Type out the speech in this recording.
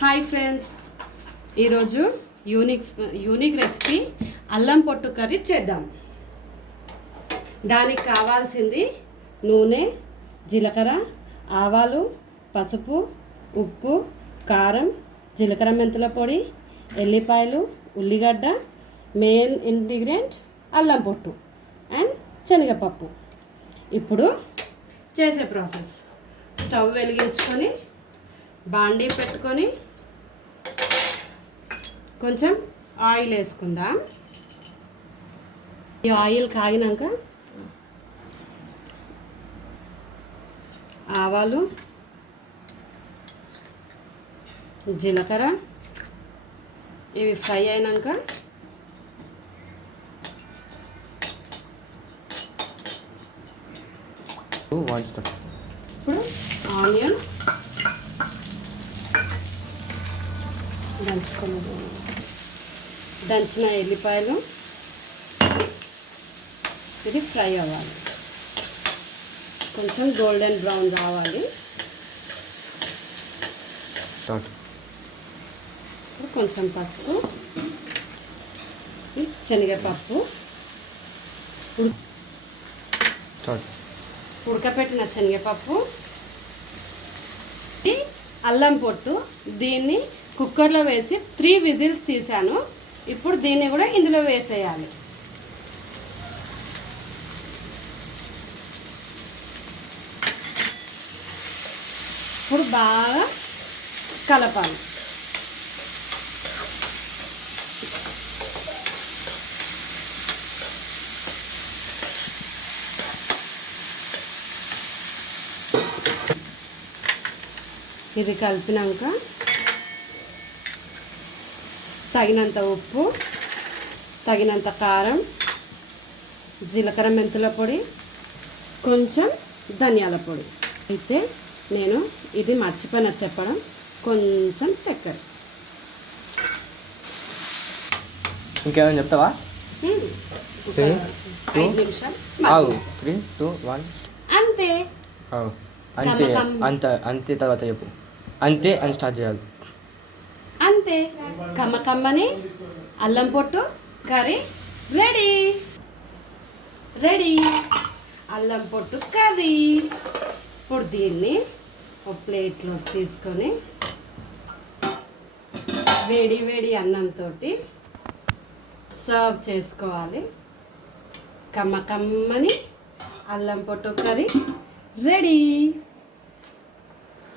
Hi friends, ఈరోజు unique recipe అల్లం పొట్టు కర్రీ చేద్దాం. దానికి కావాల్సింది నూనె, జీలకర్ర, ఆవాలు, పసుపు, ఉప్పు, కారం, జీలకర్ర మెంతుల పొడి, ఎల్లిపాయలు, ఉల్లిగడ్డ, మెయిన్ ఇంగ్రీడియంట్ అల్లం పొట్టు అండ్ శనగపప్పు. ఇప్పుడు చేసే ప్రాసెస్: స్టవ్ వెలిగించుకొని బాండీ పెట్టుకొని కొంచెం ఆయిల్ వేసుకుందాం. ఈ ఆయిల్ కాగినాక ఆవాలు, జీలకర్ర ఇవి ఫ్రై అయినాక ఇప్పుడు ఆనియన్ దంచిన ఎల్లిపాయలు ఇది ఫ్రై అవ్వాలి, కొంచెం గోల్డెన్ బ్రౌన్ రావాలి. కొంచెం పసుపు, శనగపప్పు, ఉడకపెట్టిన శనగపప్పు, అల్లం పొట్టు. దీన్ని కుక్కర్లో వేసి 3 విజిల్స్ తీసాను. ఇప్పుడు దీన్ని కూడా ఇందులో వేసేయాలి. ఇప్పుడు బాగా కలపాలి. ఇది కలిపినాక తగినంత ఉప్పు, తగినంత కారం, జీలకర్ర మెంతుల పొడి, కొంచెం ధనియాల పొడి. అయితే నేను ఇది మర్చిపోయిన చెప్పడం, కొంచెం చక్కెర. ఇంకేమైనా చెప్తావా? 5 నిమిషాలు. 3, 2, 1. అంతే. అంతే అంతే తర్వాత చెప్పు. అంతే అని స్టార్ట్ చేయాలి. అంతే. కమ్మని అల్లం పొట్టు కర్రీ రెడీ. అల్లం పొట్టు కర్రీ. ఇప్పుడు దీన్ని ఒక ప్లేట్లో తీసుకొని వేడి అన్నంతో సర్వ్ చేసుకోవాలి. కమ్మని అల్లం పొట్టు కర్రీ రెడీ.